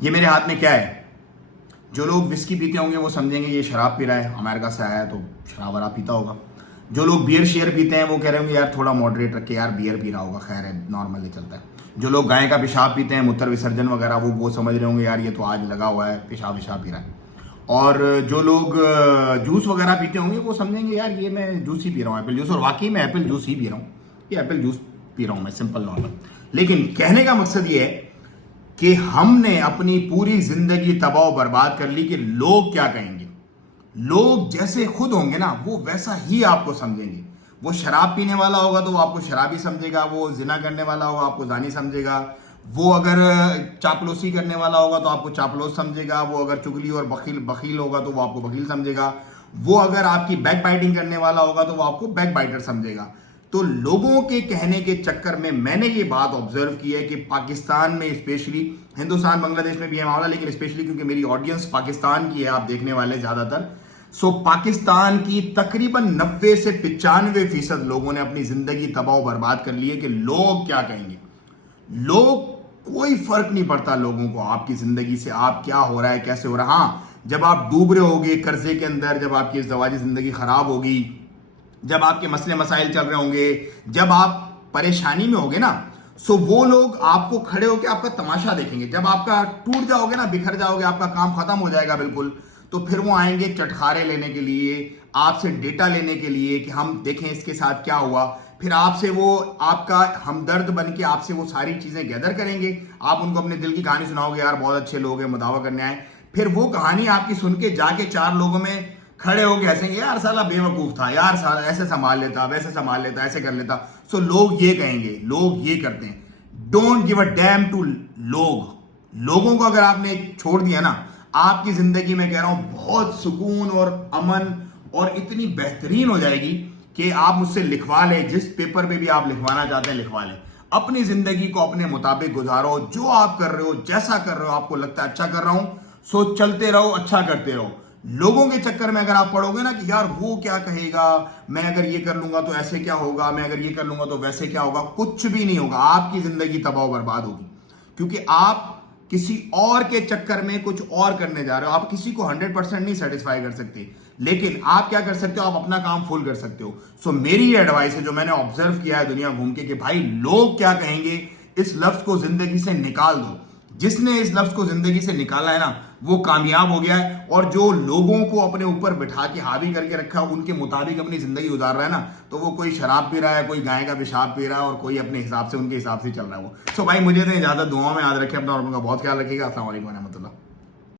ये मेरे हाथ में क्या है? जो लोग विस्की पीते होंगे वो समझेंगे ये शराब पी रहा है, अमेरिका से आया है तो शराब वराब पीता होगा। जो लोग बियर शेयर पीते हैं वो कह रहे होंगे यार थोड़ा मॉडरेट रख के, यार बियर पी रहा होगा, खैर है, नॉर्मली चलता है। जो लोग गाय का पेशाब पीते हैं, मूत्र विसर्जन वगैरह, वो समझ रहे होंगे यार ये तो आज लगा हुआ है, पेशाब विशाब पी रहा है। और जो लोग जूस वगैरह पीते होंगे वो समझेंगे यार ये मैं जूस ही पी रहा हूँ, एप्पल जूस, और वाकई में एप्पल जूस ही पी रहा हूँ, ये एप्पल जूस पी रहा हूँ मैं, सिंपल नॉर्मल। लेकिन कहने का मकसद ये है कि हमने अपनी पूरी जिंदगी तबाह बर्बाद कर ली कि लोग क्या कहेंगे। लोग जैसे खुद होंगे ना वो वैसा ही आपको समझेंगे। वो शराब पीने वाला होगा तो वो आपको शराबी समझेगा, वो जिना करने वाला होगा आपको जानी समझेगा, वो अगर चापलूसी करने वाला होगा तो आपको चापलूस समझेगा, वो अगर चुगली और बखील होगा तो वो आपको बखील समझेगा, वो अगर आपकी बैक बाइटिंग करने वाला होगा तो वो आपको बैक बाइटर समझेगा। तो लोगों के कहने के चक्कर में मैंने ये बात ऑब्जर्व की है कि पाकिस्तान में स्पेशली, हिंदुस्तान बांग्लादेश में भी है मामला, लेकिन स्पेशली क्योंकि मेरी ऑडियंस पाकिस्तान की है, आप देखने वाले ज्यादातर, सो पाकिस्तान की तकरीबन 90 से 95% लोगों ने अपनी जिंदगी तबाह बर्बाद कर ली है कि लोग क्या कहेंगे। लोग, कोई फर्क नहीं पड़ता लोगों को आपकी जिंदगी से, आप क्या हो रहा है, कैसे हो रहा है। हाँ, जब आप डूब रहे होगे कर्जे के अंदर, जब आपकी ज़वाजी जिंदगी खराब होगी, जब आपके मसले मसाइल चल रहे होंगे, जब आप परेशानी में होगे ना, सो वो लोग आपको खड़े होकर आपका तमाशा देखेंगे। जब आपका टूट जाओगे ना, बिखर जाओगे, आपका काम खत्म हो जाएगा बिल्कुल, तो फिर वो आएंगे चटखारे लेने के लिए, आपसे डेटा लेने के लिए कि हम देखें इसके साथ क्या हुआ। फिर आपसे वो आपका हमदर्द बन के आपसे वो सारी चीजें गैदर करेंगे, आप उनको अपने दिल की कहानी सुनाओगे, यार बहुत अच्छे लोग हैं, मुदावा करने आए। फिर वो कहानी आपकी सुन के जाके 4 लोगों में खड़े होके हंसेंगे, यार साला बेवकूफ था, यार साला ऐसे संभाल लेता, वैसे संभाल लेता, ऐसे कर लेता। सो लोग ये कहेंगे, लोग ये करते हैं। Don't give a damn to लोगों को अगर आपने छोड़ दिया ना, आपकी जिंदगी में कह रहा हूं बहुत सुकून और अमन और इतनी बेहतरीन हो जाएगी कि आप मुझसे लिखवा लें, जिस पेपर पे भी आप लिखवाना चाहते हैं लिखवा लें। अपनी जिंदगी को अपने मुताबिक गुजारो, जो आप कर रहे हो, जैसा कर रहे हो, आपको लगता है अच्छा कर रहा हूं, सो चलते रहो, अच्छा करते रहो। लोगों के चक्कर में अगर आप पढ़ोगे ना कि यार वो क्या कहेगा, मैं अगर ये कर लूंगा तो ऐसे क्या होगा, मैं अगर ये कर लूंगा तो वैसे क्या होगा, कुछ भी नहीं होगा, आपकी जिंदगी तबाह बर्बाद होगी। क्योंकि आप किसी और के चक्कर में कुछ और करने जा रहे हो। आप किसी को 100% नहीं सेटिस्फाई कर सकते, लेकिन आप क्या कर सकते हो, आप अपना काम फुल कर सकते हो। सो मेरी एडवाइस है जो मैंने ऑब्जर्व किया है दुनिया घूम के, कि भाई लोग क्या कहेंगे, इस लफ्ज को जिंदगी से निकाल दो। जिसने इस लफ्ज को जिंदगी से निकाला है ना वो कामयाब हो गया है, और जो लोगों को अपने ऊपर बिठा के हावी करके रखा है, उनके मुताबिक अपनी जिंदगी गुजार रहा है ना, तो वो कोई शराब पी रहा है, कोई गाय का पेशाब पी रहा है, और कोई अपने हिसाब से, उनके हिसाब से चल रहा है वो। सो भाई मुझे तो इजाजत, दुआओं में याद रखें अपना और उनका बहुत ख्याल रखिएगा। अस्सलाम वालेकुम।